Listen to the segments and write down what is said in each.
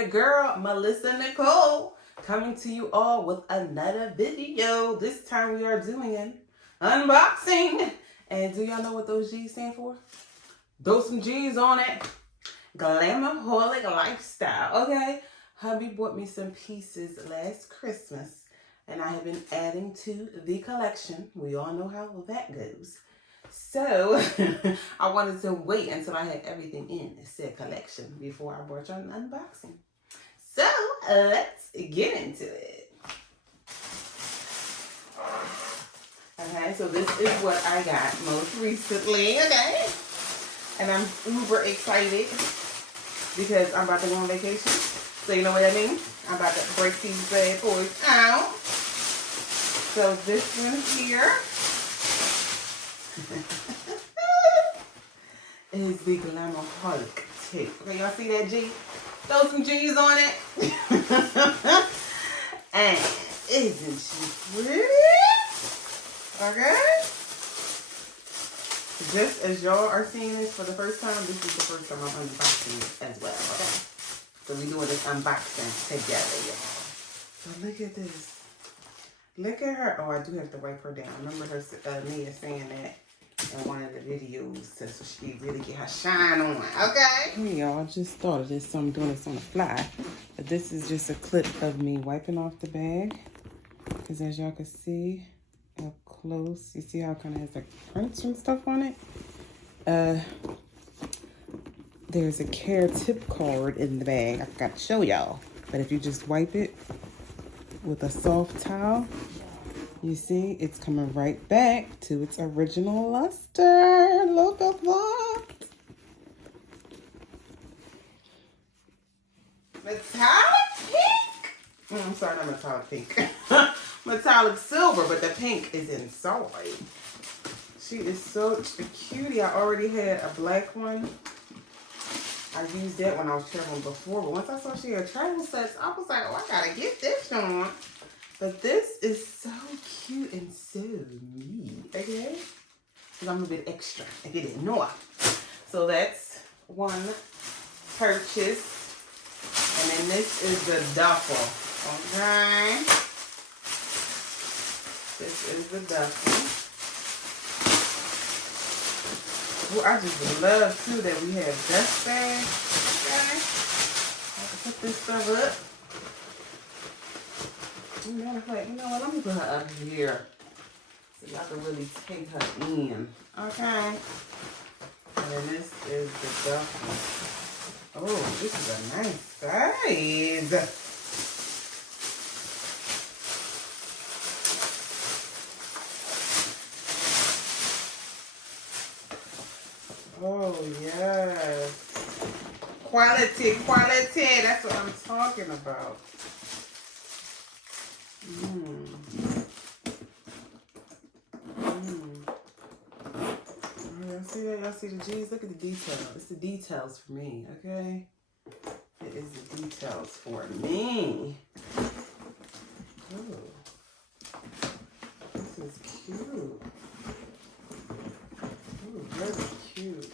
your girl, Melissa Nicole, coming to you all with another video. This time we are doing an unboxing. And do y'all know what those G's stand for? Throw some G's on it. Glam-aholic Lifestyle, okay? Hubby bought me some pieces last Christmas, and I have been adding to the collection. We all know how that goes. So, I wanted to wait until I had everything in said collection before I brought you an unboxing. So, let's get into it. Okay, so this is what I got most recently, okay? And I'm uber excited because I'm about to go on vacation. So you know what I mean? I'm about to break these bad boys out. So this one here is the Glam-aholic tape. Okay, y'all see that G? Throw some G's on it. And isn't she pretty? Okay? Just as y'all are seeing this for the first time, this is the first time I'm unboxing it as well, okay? So we're doing this unboxing together, y'all. So look at this. Look at her. Oh, I do have to wipe her down. Remember her, Mia saying that in one of the videos so she really get her shine on, okay? Hey, y'all, I just thought of this, so I'm doing this on the fly. But this is just a clip of me wiping off the bag. Because as y'all can see up close, you see how it kind of has like prints and stuff on it? There's a care tip card in the bag. I forgot to show y'all. But if you just wipe it with a soft towel, you see it's coming right back to its original luster. Look at that. Metallic pink? I'm sorry, not metallic pink. Metallic silver, but the pink is inside. She is such a cutie. I already had a black one. I used that when I was traveling before, but once I saw she had travel sets, I was like, oh, I gotta get this on. But this is so cute and so neat, okay? Because I'm a bit extra, if you didn't know. So that's one purchase. And then this is the duffel, okay? This is the duffel. Ooh, I just love, too, that we have dust bags, okay? I can put this stuff up. Matter of fact, you know what? Let me put her up here so y'all can really take her in. Okay. And then this is the duffel. Oh, this is a nice size. Oh, yes. Quality, quality. That's what I'm talking about. Y'all see that? Y'all see the G's? Look at the detail. It's the details for me, okay? It is the details for me. Oh, this is cute. Oh, very cute.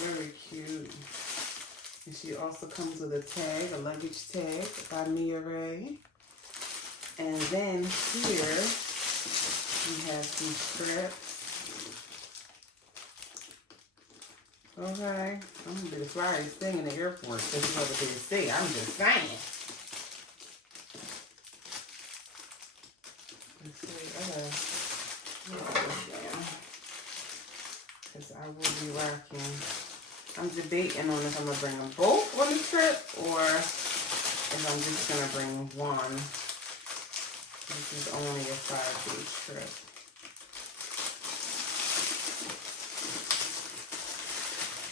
Very cute. And she also comes with a tag, a luggage tag by Mia Ray. And then here we have some straps. Okay. I'm gonna be the flyest thing in the airport because you know what they say. I'm just saying. Let's see. Okay. Because I will be rocking. I'm debating on if I'm going to bring them both on the trip or if I'm just going to bring one. This is only a 5-day trip.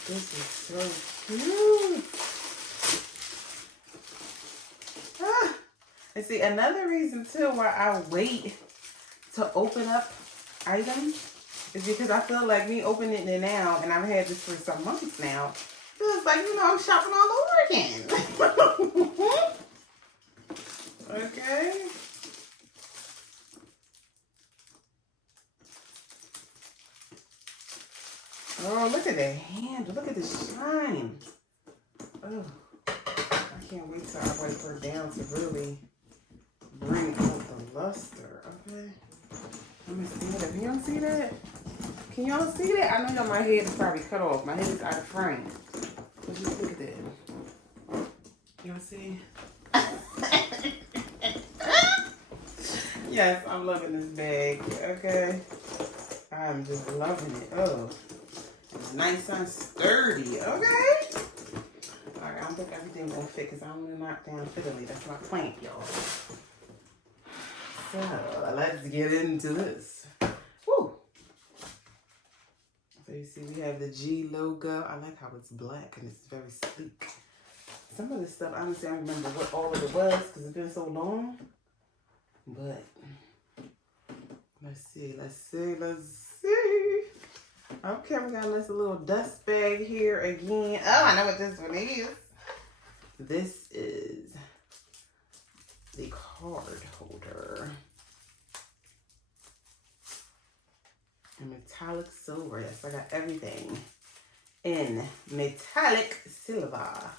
This is so cute. Ah. And see, another reason too why I wait to open up items is because I feel like me opening it now, and I've had this for some months now, feels like, you know, I'm shopping all over again. Okay. Oh, look at that handle. Look at the shine. Oh, I can't wait till I wipe her down to really bring out the luster. Okay. Let me stand up. You don't see that? Can y'all see that? I know my head is probably cut off. My head is out of frame. But just look at that. Y'all see? Yes, I'm loving this bag. Okay. I'm just loving it. Oh. It's nice and sturdy. Okay. Alright, I don't think everything's gonna fit because I don't want to knock down fiddly. That's my plan, y'all. So, let's get into this. Woo! So you see we have the G logo. I like how it's black and it's very sleek. Some of this stuff, honestly, I don't remember what all of it was because it's been so long. But, let's see. Okay, we got this little dust bag here again. Oh, I know what this one is. This is the card holder. And metallic silver. Yes, I got everything in metallic silver.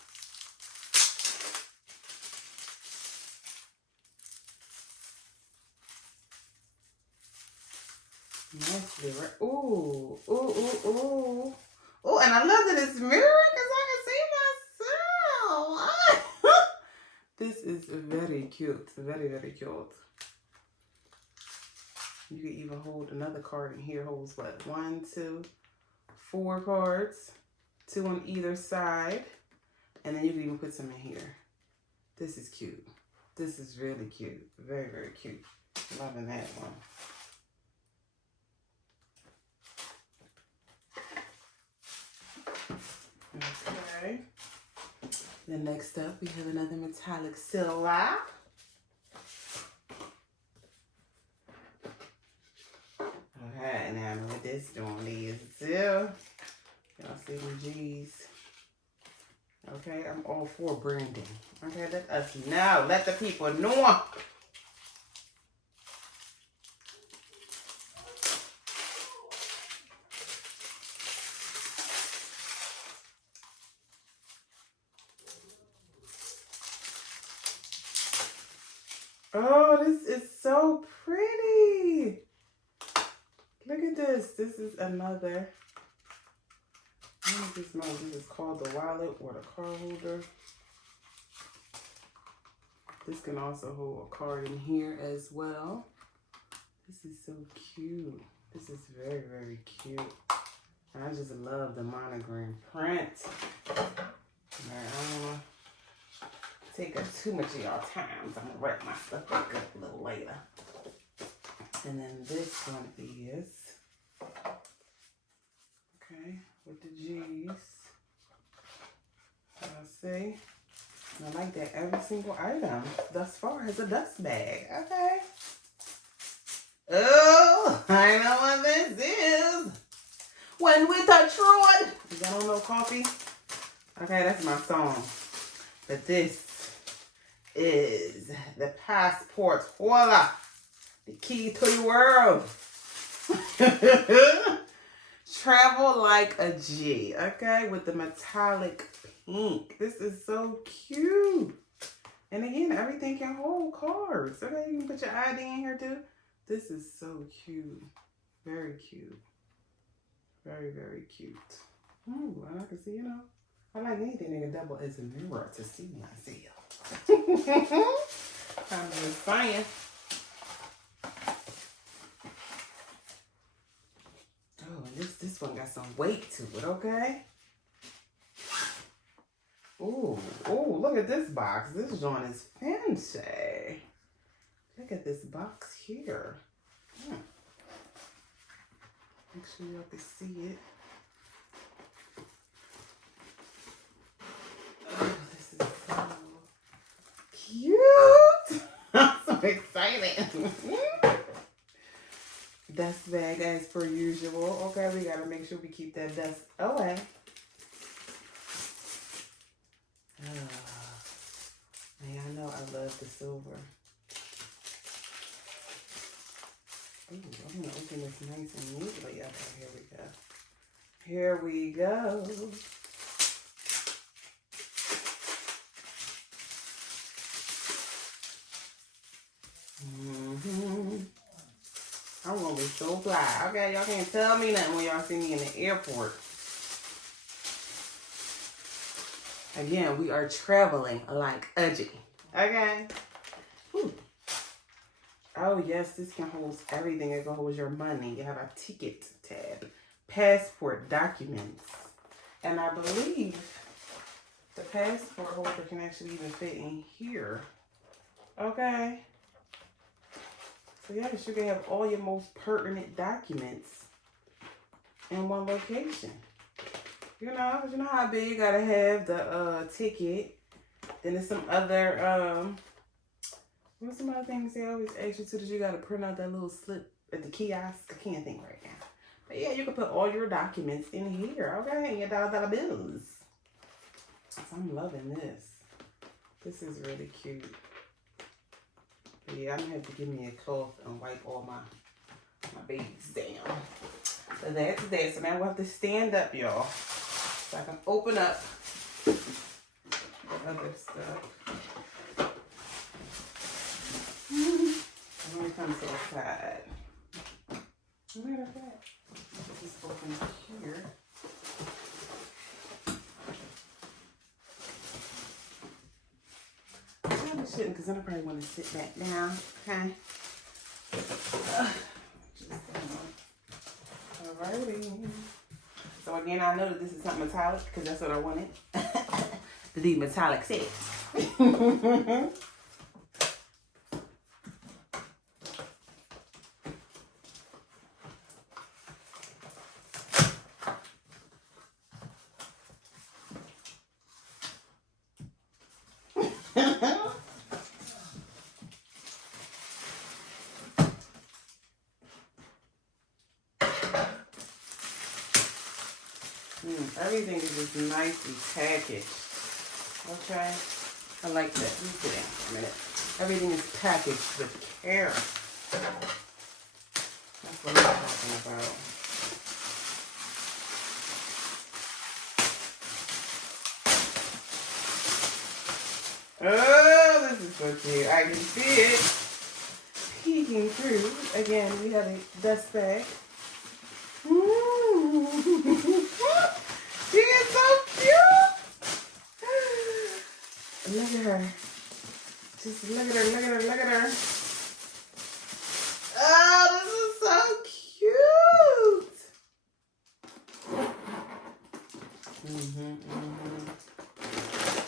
Nicely, right? Ooh, ooh, ooh, ooh. Ooh, and I love that it's mirrored because I can see myself. This is very cute. Very, very cute. You can even hold another card in here. Holds what? 1, 2, 4 cards. 2 on either side. And then you can even put some in here. This is cute. This is really cute. Very, very cute. Loving that one. Okay. Then next up, we have another metallic silver. Okay, now what this doing is too. Y'all see the G's. Okay, I'm all for branding. Okay, let us know. Let the people know. Oh, this is so pretty. Look at this. This is another. I don't just know if this is called the wallet or the card holder. This can also hold a card in here as well. This is so cute. This is very, very cute. And I just love the monogram print. All right, I don't want to take up too much of y'all time, so I'm going to wrap my stuff back up a little later. And then this one is, okay, with the G's. Y'all see? And I like that every single item thus far has a dust bag. Okay. Oh, I know what this is. When we touch road. Y'all don't know coffee? Okay, that's my song. But this is the passport holder. The key to the world. Travel like a G. Okay, with the metallic pink. This is so cute. And again, everything can hold cards. Okay, you can put your ID in here too. This is so cute. Very cute. Very, very cute. Ooh, and I can see, you know, I like anything that can double as a mirror to see myself. I'm just saying. Oh, and this one got some weight to it, okay? Ooh, ooh, look at this box. This joint is fancy. Look at this box here. Make sure y'all can see it. Oh, this is so cute. I'm so excited. Dust bag as per usual. Okay, we gotta make sure we keep that dust away. Man, I know I love the silver. Ooh, I'm gonna open this nice and neatly. Okay, here we go. Here we go. I'm gonna be so fly. Okay, y'all can't tell me nothing when y'all see me in the airport. Again, we are traveling like a G. Okay. Whew. Oh yes, this can hold everything. It can hold your money. You have a ticket tab, passport, documents, and I believe the passport holder can actually even fit in here. Okay. So yes, you can have all your most pertinent documents in one location. You know how big you gotta have the ticket. Then there's some other what's some other things they always ask you to that you gotta print out that little slip at the kiosk? I can't think right now. But yeah, you can put all your documents in here, okay? Your dollar bills. So I'm loving this. This is really cute. But yeah, I'm gonna have to give me a cloth and wipe all my babies down. So that's that. So now we'll have to stand up, y'all. So I can open up the other stuff. And when it comes to the side. Where is that? Just open here. I probably shouldn't because then I probably want to sit back down. Okay. Alrighty. So again, I know that this is something metallic because that's what I wanted. To be metallic set. Everything is just nicely packaged. Okay? I like that. Let me sit down for a minute. Everything is packaged with care. That's what I'm talking about. Oh, this is so cute. I can see it peeking through. Again, we have a dust bag. She is so cute. Look at her. Just look at her, look at her, look at her. Oh, this is so cute.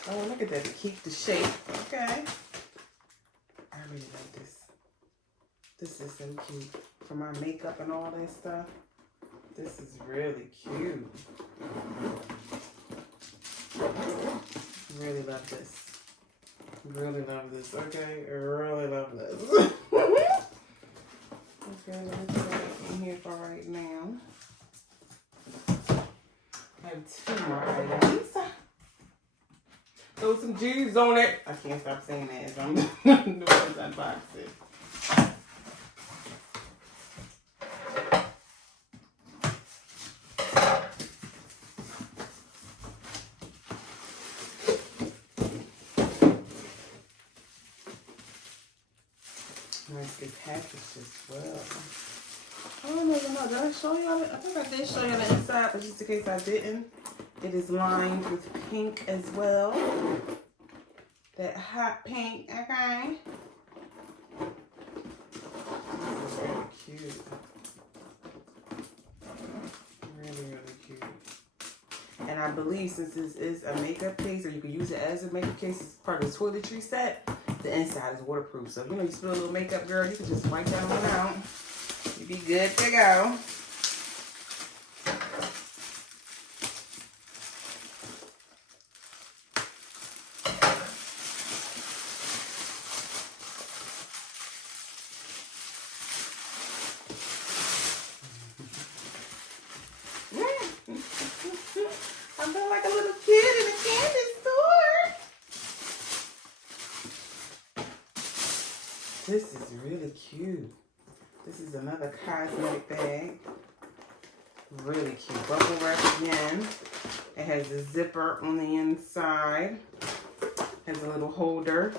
Oh, look at that. To keep the shape. Okay. I really like this. This is so cute. For my makeup and all that stuff. This is really cute. Really love this. Really love this. Okay, I really love this. Okay, let me put that in here for right now. I have 2 more items. Throw some G's on it. I can't stop saying that as I'm doing this unboxing. Nicely packaged as well. I don't even know. Did I show y'all it? I think I did show y'all the inside, but just in case I didn't, it is lined with pink as well. That hot pink, okay? This is really cute. Really, really cute. And I believe since this is a makeup case, or you can use it as a makeup case, it's part of the toiletry set. The inside is waterproof. So, you spill a little makeup, girl, you can just wipe that one out. You'll be good to go. I feel like a little kid in a candy store. This is really cute. This is another cosmetic bag. Really cute. Bubble wrap again. It has a zipper on the inside. Has a little holder.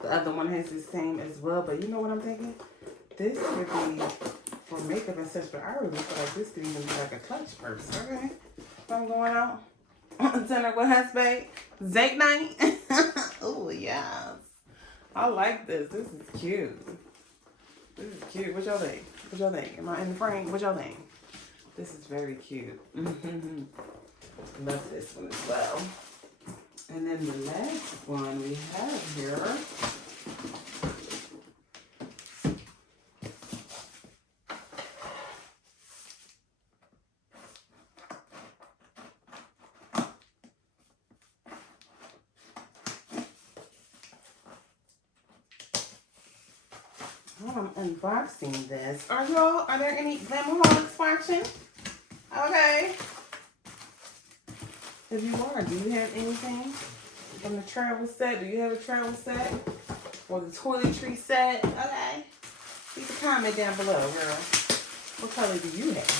The other one has the same as well. But you know what I'm thinking? This could be for makeup and such. But I really feel like this could even be like a clutch purse. Okay. If I'm going out on dinner with husband. Date night. Oh, yes. I like this. This is cute. This is cute. What y'all think? What y'all think? Am I in the frame? What y'all think? This is very cute. Love this one as well. And then the last one we have here. I'm unboxing this. Are there any Glam-aholics watching? Okay. If you are, do you have anything from the travel set? Do you have a travel set? Or the toiletry set? Okay. Leave a comment down below, girl. What color do you have?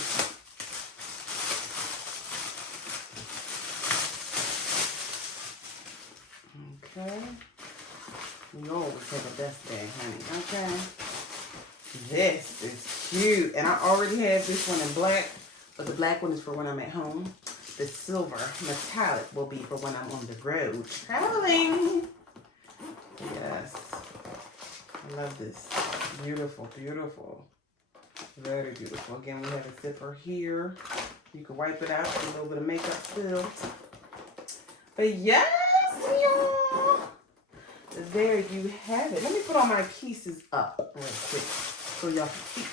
Okay. You always have a dust bag, honey. Okay. This is cute. And I already have this one in black, but the black one is for when I'm at home. The silver metallic will be for when I'm on the road traveling. Yes. I love this. Beautiful, beautiful. Very beautiful. Again, we have a zipper here. You can wipe it out with a little bit of makeup still. But yes, y'all. There you have it. Let me put all my pieces up real quick so y'all can see.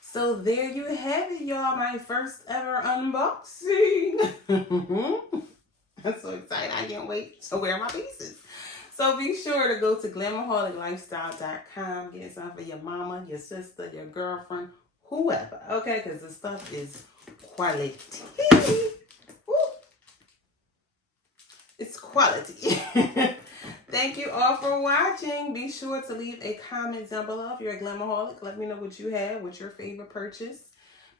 So there you have it, y'all. My first ever unboxing. I'm so excited. I can't wait to wear my pieces. So be sure to go to Glam-aholic Get some for your mama, your sister, your girlfriend, whoever. Okay, because the stuff is quality. Woo. It's quality. Thank you all for watching. Be sure to leave a comment down below if you're a Glam-aholic. Let me know what you have, what's your favorite purchase.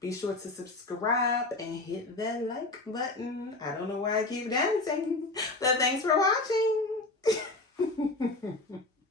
Be sure to subscribe and hit that like button. I don't know why I keep dancing, but thanks for watching.